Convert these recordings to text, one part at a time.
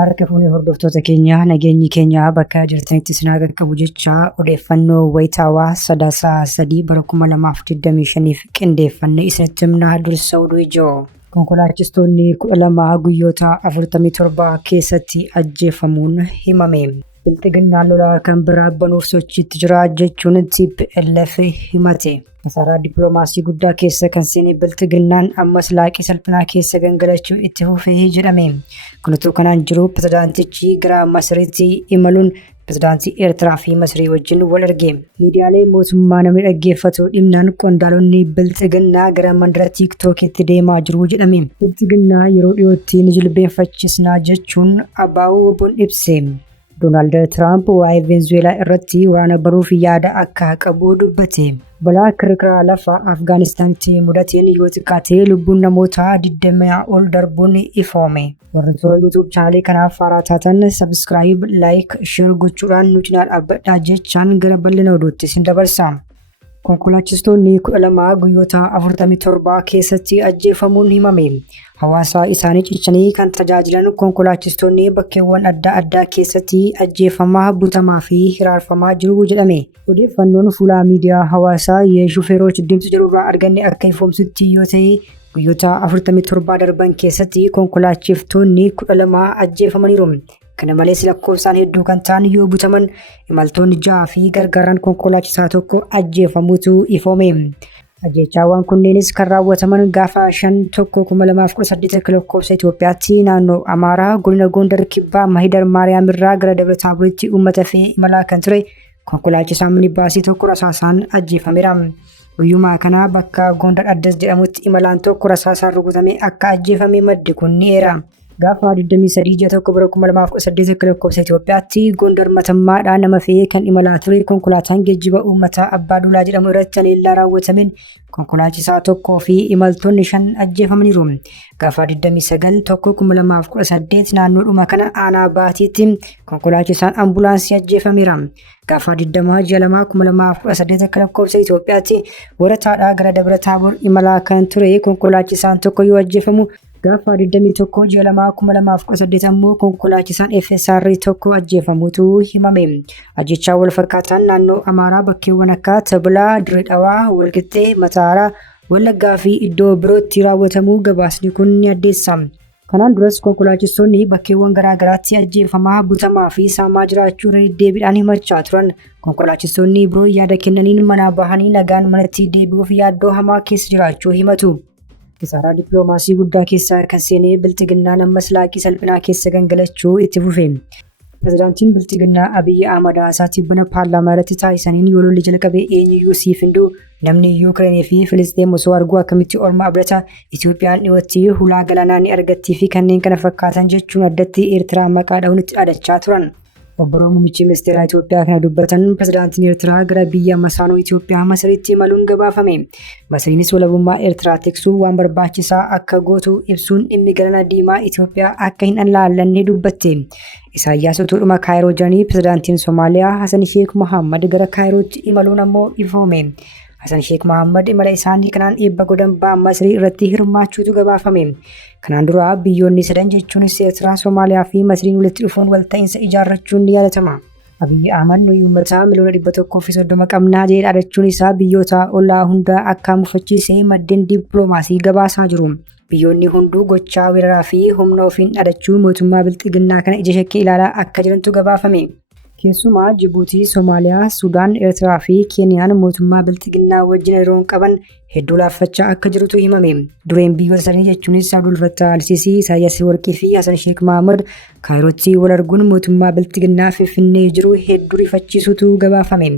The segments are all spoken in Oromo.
Harka fuunee hordoftoota keenyaa nageenyi keenyaa bakka jirtanitti isin haa qaqqabu jechaa odeeffannoo wayitaawaa Sadaasa 3 bara 2025 qindeeffannee isinitti himnaa dursa oduu ijoo. Konkolaachistoonni 12 guyyoota 47 keessatti ajjeefamuun himame. Bilxiginnaan lola kan biraa banuuf sochiitti jira jechuun TPLF himate. Masaaraa dippiloomaasii guddaa keessa kan seene Bilxiginnaan ammas laaqii salphinaa keessa gangalachuu itti fufee jedhame. Kunis kanaan jiru Pirezidaantichi gara Masiriitti imaluun Pirezidaantii Eertiraa fi Masirii wajjin wal arge. Miidiyaalee mootummaa namni dhaggeeffatu dhimnaan qondaalonni Bilxiginnaa gara mandara TikTokitti deemaa jiru jedhame. Bilxiginnaa yeroo dhiyootti jilbeenfachiisna jechuun ABO-WBO'n ibse. Tiramp waa'ee Venezuweelaa irratti waraana banuuf yaada akka qabu dubbate. Balaa Kirkira lafa Afgaanistaanitti mudateen yoo xiqqaate lubbuun namoota 20 ol darbuun ifoome. Warri YouTube chaanalii kanaaf haaraa taatan subscribe, like, share gochuudhaan nu cinaa dhaabbadhaa jechaan gara bal'ina oduutti isin dabarsa. Konkolaachistoonni 12 guyyoota 47 keessatti ajjeefamuun himame. Hawaasa isaanii cichanii kan tajaajilan konkolaachistoonni bakkeewwan adda addaa keessatti ajjeefamaa, butamaa fi hiraarfamaa jiru jedhame. Odeeffannoon fuula miidiyaa hawaasaa shufeeroች ድምጽ jedhurraa arganne akka ifoomsutti yoo ta'e guyyoota 47 darban keessatti konkolaachistoonni 12 ajjeefamaniiru. Kana malees lakkoofsaan hedduu kan ta'an yoo butaman imaltoonni 6 fi gargaaraan konkolaachisaa tokko ajjeefamuutu ifoome. Ajjechaawwan kunneenis kan raawwataman gaafa 5/2018 lakkoofsa Itoophiyaatti naannoo Amaaraa godina Gondar Kibbaa Mahidar Maariyaam irraa gara Dabra Taaboritti uummata fe'ee imalaa kan ture konkolaachisaa minibaasii tokko rasaasaan ajjeefameera. Guyyuma kana bakka Gondar Addas jedhamutti imalaan tokko rasaasaan rukutame akka ajjeefame maddi kun ni eera. Gaafa 23/2018 lakkoofsa Itoophiyaatti Gondar Matammaadhaan nama fe'ee kan imalaa ture konkolaataan geejjiba uummataa Abbaa Duulaa jedhamu irratti haleellaa raawwatameen konkolaachisaa tokkoo fi imaltoonni 5 ajjeefamaniiru. Gaafa 29/2018 naannoodhuma kana aanaa baatiitti konkolaachisaan ambulaansii ajjeefameera. Gaafa 20/2/2018 lakkoofsa Itoophiyaatti warataadhaa gara Dabra Taabor imalaa kan ture konkolaachisaan tokko yoo ajjeefamu gaafa 21/2/2018 ammoo konkolaachisaan FSR tokko ajjeefamuutu himame. Ajjechaa wal fakkaataan naannoo Amaaraa bakkeewwan akka Tablaa, Dirreedhawaa, Walqixxee, Mataaraa, Wallaggaa fi iddoo birootti raawwatamuu gabaasni kun ni addeessa. Kanaan duras konkolaachistoonni bakkeewwan garaagaraatti ajjeefamaa, butamaa fi saamaa jiraachuu deebiidhaan himachaa turan. Konkolaachistoonni biroo yaada kennaniin manaa bahanii nagaan manatti deebi'uuf yaaddoo hamaa keessa jiraachuu himatu. Masaaraa dippiloomaasii guddaa keessa kan seene Bilxiginnaan ammas laaqii salphinaa keessa gangalachuu itti fufe. Pirezidaantiin Bilxiginnaa Abiyyiifi tibbana paarlaamaa irratti taasisaniin yoo lolli jalqabee eenyuyyuu siif hinduu namni Yuukireenii fi Filisxeem osoo arguu akkamitti orma abdata Itoophiyaan dhiyootti hulaa galaanaa ni argattii fi kanneen kana fakkaatan jechuun addatti Eertiraa maqaa dha'uun itti dhaadachaa turan. Obbo Muummichi Ministeera Itoophiyaa kana dubbatan Pirezidaantiin Eertiraa gara biyya masaanoo Itoophiyaa Masiriitti imaluun gabaafame. Masiriinis walabummaa Eertiraa tiksuu waan barbaachisaa akka gootu ibsuun dhimmi galaana diimaa Itoophiyaa akka hin alaallanne dubbatte. Isaayyaas utuudhuma Kaayiroo jiranii Pirezidaantiin Somaaliyaa Hasan Sheek Mohammad gara Kaayirootti imaluun ammoo ifoome. Hasan Sheek Mohammad imala isaanii kanaan eebba godambaa Masirii irratti hirmaachuutu gabaafame. Kanaan dura biyyoonni sadan jechuunis Eertiraa, Somaaliyaa fi Masiriin walitti dhufuun walta'iinsa ijaarrachuun ni yaadatama. Abiyyiifi uummata miliyoona 130 qabnaa jedhee dhaadachuun isaa biyyoota ollaa hunda akka mufachiisee maddeen dippiloomaasii gabaasaa jiru. Biyyoonni hunduu gochaa weeraraa fi humna ofiin dhaadachuu mootummaa Bilxiginnaa kana ija shakkii ilaalaa akka jirantu gabaafame. Keessumaa Jibuutii, Somaaliyaa, Sudaan, Eertiraa fi Keeniyaan mootummaa Bilxiginnaa wajjin hariiroo qaban hedduu laaffachaa akka jirutu himame. Dureen biyyoota sadanii jechuunis Abdul Fattah al-Siisii, Isaayyaas Warqii fi Hasan Sheek Mohammad Kaayirootti wal arguun mootummaa Bilxiginnaa Finfinnee jiru hedduu rifachiisuutu gabaafame.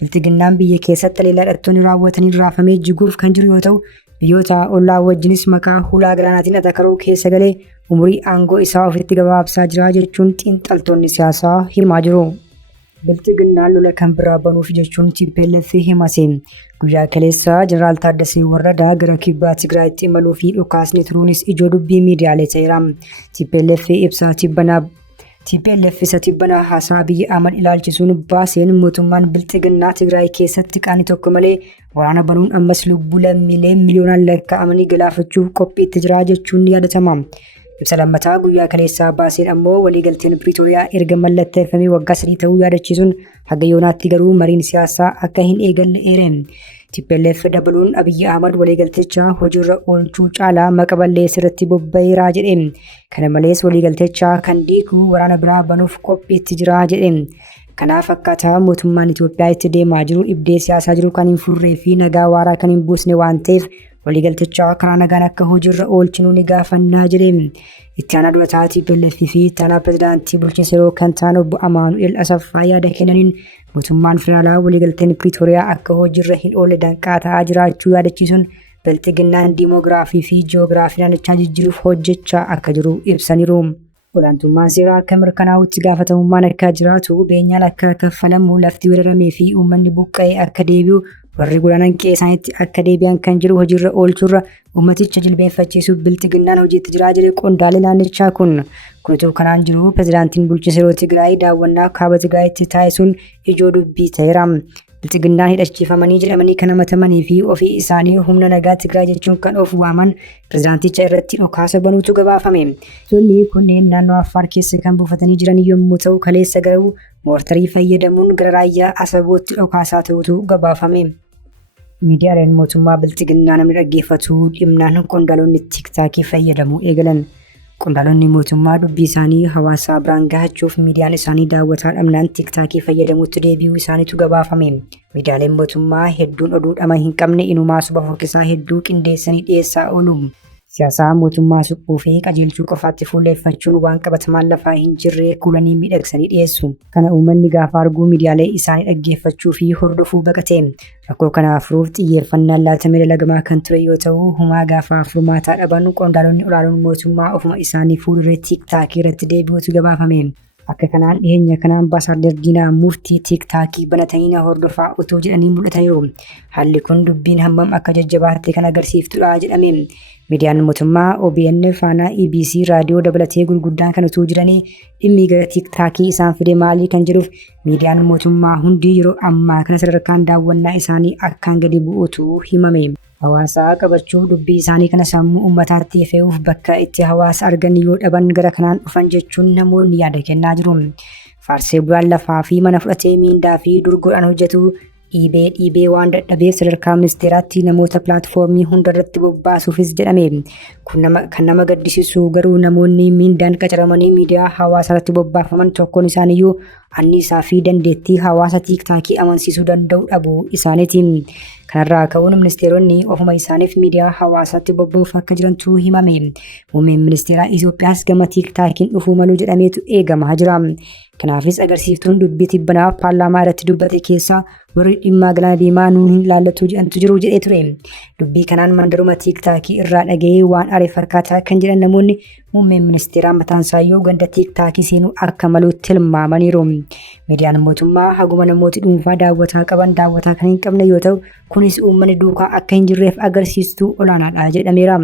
Bilxiginnaan biyya keessatti haleellaa hidhattoonni raawwatanii raafamee jiguuf kan jiru yoo ta'u, biyyoota ollaa wajjinis maqaa hulaa galaanaatiin atakaruu keessa galee umurii aangoo isaa ofitti gabaabsaa jira jechuun xiinxaltoonni siyaasaa himaa jiru. Bilxiginnaan lola kan biraa banuuf jechuun TPLF himase. Guyyaa kaleessa Jeneraal Taaddasee Warradaa gara Kibbaa Tigraayitti imaluu fi dhukaasni turuunis ijoo dubbii miidiyaalee ta'eera. TPLF ibsa tibbana haasaa Abiyyiifi ilaalchisuun baaseen mootummaan Bilxiginnaa Tigraay keessatti qaanii tokko malee waraana banuun ammas lubbuu lammiilee miliyoonaan lakkaa'amanii galaafachuuf qophiitti jira jechuun yaadatama. Ibsa lammataa guyyaa kaleessaa baaseen ammoo waliigalteen Piriitooriyaa erga mallatteeffamee waggaa 3 ta'uu yaadachiisuun haga yoonaatti garuu mariin siyaasaa akka hin eegalle eere. TPLF dabaluun Abiyyi Ahmad waliigaltecha hojiirra oolchuu caalaa maqaballee sirriitti bobba'eera jedhe. Kana malees waliigaltecha kan diigu waraana biraa banuuf qophiitti jira jedhe. Kanaaf akkaataa mootummaan Itoophiyaa itti deemaa jiru dhibdee siyaasaa jiru kan hin furree fi nagaa waaraa kan hin buusne waan ta'eef waliigaltecha karaa nagaan akka hojiirra oolchinu ni gaafannaa jedhe. Itti aanaa durataa TPLF fi itti aanaa pirezidaantii bulchiinsa yeroo kan ta'an obbo Amaanu'el Asaffaa yaada kennaniin mootummaan federaalaa waliigalteen Piriitooriyaa akka hojiirra hin oolle danqaa ta'aa jiraachuu yaadachiisuun Bilxiginnaan diimoogiraafii fi ji'oogiraafii naannichaa jijjiiruuf hojjechaa akka jiru ibsaniiru. Olaantummaan seeraa akka mirkanaa'utti gaafatamummaan akka jiraatu, beenyaan akka kaffalamu, lafti weeraramee fi uummanni buqqa'ee akka deebi'u, warri godaanan qe'ee isaaniitti akka deebi'an kan jiru hojiirra oolchuurra uummaticha jilbeenfachiisuuf Bilxiginnaan hojiitti jiraa jedhe qondaalee naannichaa kun. Kunis kanaan jiru pirezidaantiin bulchiinsa yeroo Tigraay daawwannaa kaaba Tigraayitti taasisuun ijoo dubbii ta'eera. Bilxiginnaan hidhachiifamanii jedhamanii kan hamatamanii fi ofii isaanii humna nagaa Tigraay jechuun kan of waaman pirezidaanticha irratti dhokaasa banuutu gabaafame. Lolli kunneen naannoo Affaar keessa kan buufatanii jiran yommuu ta'u kaleessa garuu moortarii fayyadamuun gara raayyaa Asabootti dhokaasaa ta'utu gabaafame. Miidiyaaleen mootummaa Bilxiginnaa namni dhaggeeffatu dhimnaan qondaalonni tiiktaakii fayyadamuu eegalan. Qondaalonni mootummaa dubbii isaanii hawaasa biraan gahachuuf miidiyaan isaanii daawwataa dhabnaan tiiktaakii fayyadamuutti deebi'uu isaaniitu gabaafame. Miidiyaaleen mootummaa hedduun oduu dhama hin qabne inumaa suba fokkisaa hedduu qindeessanii dhiyeessaa oolu. Siyaasaa mootummaa suphuu fi qajeelchuu qofaatti fuulleeffachuun waan qabatamaan lafaa hin jirre kuulanii miidhagsanii dhiyeessu. Kana uummanni gaafa arguu miidiyaalee isaanii dhaggeeffachuu fi hordofuu baqate. Rakkoo kanaaf furuuf xiyyeeffannaan laatamee dalagamaa kan ture yoo ta'u, humaa gaafa furmaataa dhaban qondaalonni olaanoon mootummaa ofuma isaanii fuulduree tiiktaakii irratti deebi'uutu gabaafame. Akka kanaan dhiyeenya kanaan Ambaasaadder Diinaa Muftii tiiktaakii banatanii na hordofaa utuu jedhanii mul'ataniiru. Haalli kun dubbiin hammam akka jajjabaatte kan agarsiiftudha jedhame. Miidiyaan mootummaa OBN, Faanaa, EBC, raadiyoo dabalatee gurguddaan kan utuu jiranii dhimmi gara tiiktaakii isaan fide maalii kan jedhuuf miidiyaan mootummaa hundi yeroo ammaa kana sadarkaan daawwannaa isaanii akkaan gadi bu'uutu himame. Hawaasaa qabachuu dubbii isaanii kana sammuu uummataatti fe'uuf bakka itti hawaasa argan yoo dhaban gara kanaan dhufan jechuun namoonni yaada kennaa jiru. Faarsee bulaan lafaa fi mana fudhatee miindaa fi durgoodhaan hojjetu dhiibee waan dadhabeef sadarkaa ministeeraatti namoota pilaatfoormii hundarratti bobbaasuufis jedhame. Kun kan nama gaddisiisu garuu namoonni miindaan qacaramanii miidiyaa hawaasaatti bobbaafaman tokkoon isaaniiyyuu anniisaa fi dandeettii hawaasa tiiktaakii amansiisuu danda'u dhabuu isaaniitiin. Kanarraa ka'uun ministeeronni ofuma isaaniif miidiyaa hawaasaatti bobba'uuf akka jirantu himame. Muummeen ministeeraa Itoophiyaas gama tiiktaakiin dhufuu malu jedhameetu eegamaa jira. Kanaafis agarsiiftuun dubbii tibbanaa paarlaamaa irratti dubbate keessaa warri dhimmaa galaana diimaa nuun hin laallatu jedhantu jiru jedhee ture. Dubbii kanaan mandaruma tiiktaakii irraa dhaga'ee waan aaree fakkaataa kan jedhan namoonni muummeen ministeeraa mataan isaayyuu ganda tiiktaakii seenuu akka maluutti tilmaamaniiru. Miidiyaan mootummaa haguma namooti dhuunfaa daawwataa qaban daawwataa kan hin qabne yoo ta'u kunis uummanni duukaa akka hin jirreef agarsiistuu olaanaadha jedhameera.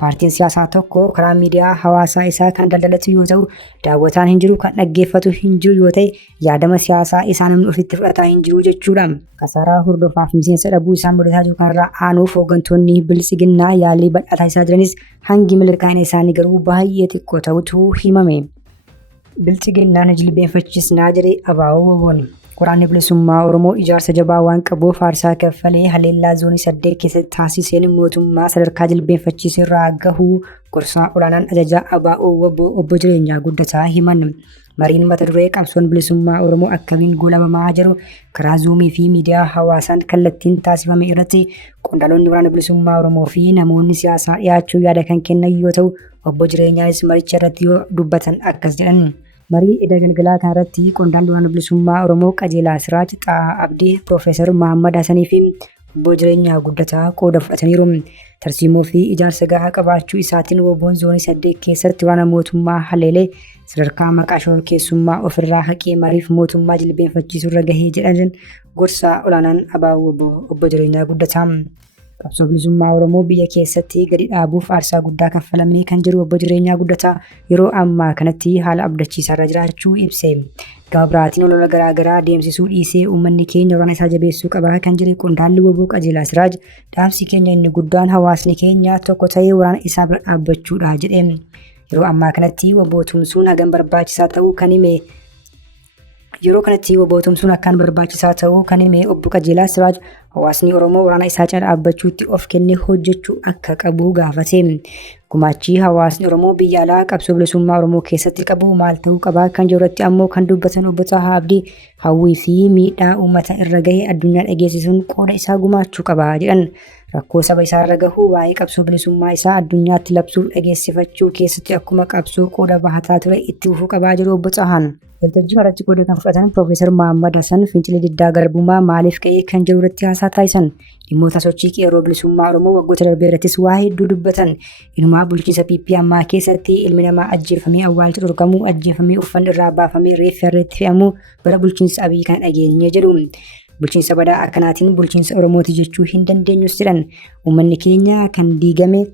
Paartiin siyaasaa tokko karaa miidiyaa hawaasaa isaa kan daldalatu yoo ta'u daawwataan hin jiru kan dhaggeeffatu hin jiru yoo ta'e yaadama siyaasaa isaa namni ofitti fudhataa hin jiru jechuudha. Kasaaraa hordofaaf miseensa dhabuu isaan mudataa jiru kanarraa aanuuf hooggantoonni Bilxiginnaa yaalii bal'ataa isaa jiranis hangi milkaa'ina isaanii garuu baay'ee xiqqoo ta'utu himame. Bilxiginnaan jilbeenfachiisnaa jedhe ABO-WBO'n. Waraanni bilisummaa Oromoo ijaarsa jabaa waan qabuuf aarsaa kaffalee haleellaa zoonii 8 keessatti taasiseen mootummaa sadarkaa jilbeenfachiisirraa gahuu gorsaa olaanaan ajajaa ABO-WBO obbo Jireenyaa Guddataa himan. Mariin mata duree qabsoon bilisummaa Oromoo akkamiin goolabamaa jiru karaa zuumii fi miidiyaa hawaasaan kallattiin taasifame irratti qondaalonni waraana bilisummaa Oromoo fi namoonni siyaasaa dhiyaachuu yaada kan kennan yoo ta'u obbo Jireenyaanis maricha irratti yoo dubbatan akkas jedhan. Marii edda galgalaa kanarratti qondaalli waraana bilisummaa Oromoo qajeelaa Siraaj Xaa Abdii, Piroofeesar Mahammad Hassanii fi obbo Jireenyaa Guddataa qooda fudhataniiru. Tarsiimoo fi ijaarsa gahaa qabaachuu isaatiin WBO'n zoonii 8 keessatti waraana mootummaa haleelee sadarkaa maqaa shororkeessummaa ofirraa haqee mariif mootummaa jilbeenfachiisurra gahee jedhan gorsaa olaanaan ABO-WBO obbo Jireenyaa Guddataa. Qabsoo bilisummaa Oromoo biyya keessatti gadi dhaabuuf aarsaa guddaa kaffalamee kan jiru obbo Jireenyaa Guddataa yeroo ammaa kanatti haala abdachiisaarra jiraachuu ibse. Gama biraatiin lola garaagaraa deemsisuu dhiisee uummanni keenya waraana isaa jabeessuu qaba kan jedhe qondaalli WBO qajeelaa Siraaj dhaamsi keenya inni guddaan hawaasni keenya tokko ta'ee waraana isaa bira dhaabbachuudha jedhe. Yeroo ammaa kanatti WBO tumsuun hagam barbaachisaa ta'uu kan hime. Yeroo kanatti WBO tumsuun akkaan barbaachisaa ta'uu kan hime obbo Qajeelaa Siraaj hawaasni Oromoo waraana isaa cina dhaabbachuutti of kennee hojjechuu akka qabu gaafate. Gumaachi hawaasni Oromoo biyya alaa qabsoo bilisummaa Oromoo keessatti qabu maal ta'uu qaba kan jirutti ammoo kan dubbatan obbo Tahaa Abdii hawwii fi miidhaa uummata irra gahe addunyaa dhageessisuun qooda isaa gumaachuu qaba jedhan. Rakkoo saba isaa irra gahu waa'ee qabsoo bilisummaa isaa addunyaatti labsuuf dhageessifachuu keessatti akkuma qabsoo qooda bahataa ture itti fufuu qabaa jiru obbo Tahaan. Waltajjii irratti qooda kan fudhatan Profeesar Muhammad Hassan fincila diddaa garbummaa maaliif ka'ee kan jiru irratti haasaa taasisan. Dhimmoota sochii qeerroo bilisummaa Oromoo waggoota darbee irrattis waa hedduu dubbatan. Inumaa bulchiinsa PP ammaa keessatti ilmi namaa ajjeefamee awwaalcha dhorkamuu, ajjeefamee uffanni irraa baafamee reeffi irratti fe'amuu bara bulchiinsa Abiyyi kan dhageenye jedhu. Bulchiinsa badaa akkanaatiin bulchiinsa Oromooti jechuu hin dandeenyus jedhan. Uummanni keenya kan diigame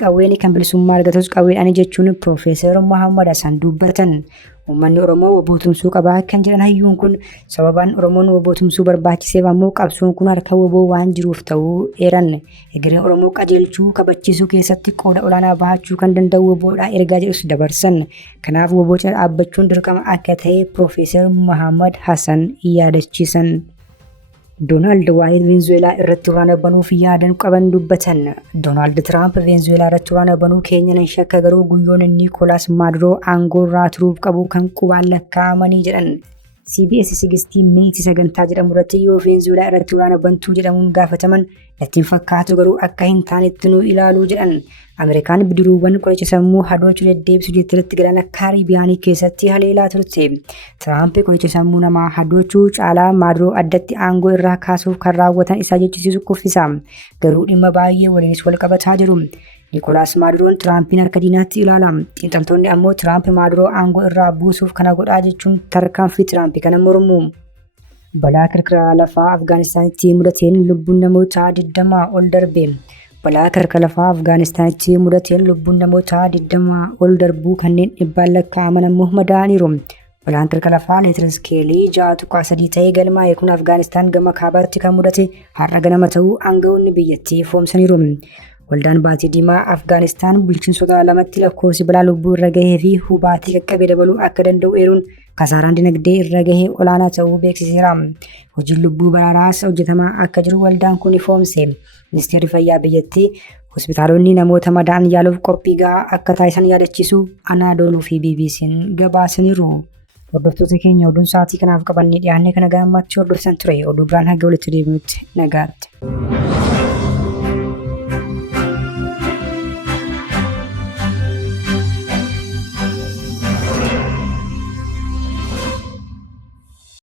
qawweeni kan bilisummaa argatus qawweedhaan jechuun Profeesar Muhammad Hassan dubbatan. Uummanni Oromoo WBO tumsuu qabaa kan jedhan hayyuun kun sababaan Oromoon WBO tumsuu barbaachiseef ammoo qabsoon kun harka WBO waan jiruuf ta'uu eeran. Egereen Oromoo qajeelchuu kabachiisuu keessatti qooda olaanaa bahachuu kan danda'u WBOdha ergaa jedhus dabarsan. Kanaaf WBO cina dhaabbachuun dirqama akka ta'e Profeesar Muhammad Hassan yaadachiisan. Doonaald waa'ee Venezuweelaa irratti waraana banuuf yaadan qaban dubbatan. Doonaald Tiramp Venezuweelaa irratti waraana banuu keenya nan shakka garuu guyyoon Niikolaas Maaduroo aangoo irraa turuuf qabu kan qubaan lakkaa'amanii jedhan. CBS 60 Minutes sagantaa jedhamu irratti yoo Venezuweelaa irratti waraana bantuu jedhamuun gaafataman natti fakkaatu garuu akka hin taanetti nu ilaaluu jedhan. Ameerikaan bidiruuwwan qoricha sammuu hadoochuu deddeebisuu jettatti galaana Kaaribiyaanii keessatti haleelaa turte. Tiraamp qoricha sammuu namaa hadoochuu caalaa Maaduroo addatti aangoo irraa kaasuuf kan raawwatan isaa jechisiisu kuffisa. Garuu dhimma baay'ee waliinis wal qabataa jiru. Niikolaas Maaduroon Tiraampiin harka diinaatti ilaala. Xiinxaltoonni ammoo Tiraamp Maaduroo aangoo irraa buusuuf kana godhaa jechuun tarkaanfii Tiraamp kana mormu. Balaa Kirkira lafaa Afgaanistaanitti mudateen lubbuun namoota 20 ol darbe. Balaa Kirkira lafaa Afgaanistaanitti mudateen lubbuun namoota 20 ol darbuu kanneen dhibbaan lakkaa'aman ammoo madaa'aniiru. Balaan Kirkira lafaa leetira iskeelii 6.3 ta'ee galmaa'e kun Afgaanistaan gama kaabaatti kan mudate har'a ganama ta'uu aangawoonni biyyattii ifoomsaniiru. Waldaan Baatii Diimaa Afgaanistaan bulchiinsota lamatti lakkoofsi balaa lubbuu irra gahee fi hubaatii qaqqabee dabaluu akka danda'u eeruun kasaaraan dinagdee irra gahee olaanaa ta'uu beeksiseera. Hojiin lubbuu baraaraas hojjetamaa akka jiru waldaan kun ifoomse. Ministeerri fayyaa biyyattii hospitaalonni namoota madaa'an yaaluuf qophii gahaa akka taasisan yaadachiisu Anaadooluu fi BBC'n gabaasaniiru. Hordoftoota keenya oduun sa'aatii kanaaf qabannee dhiyaannee kana gammachuu hordoftan ture. Oduu biraan haga walitti deebinutti nagaatti.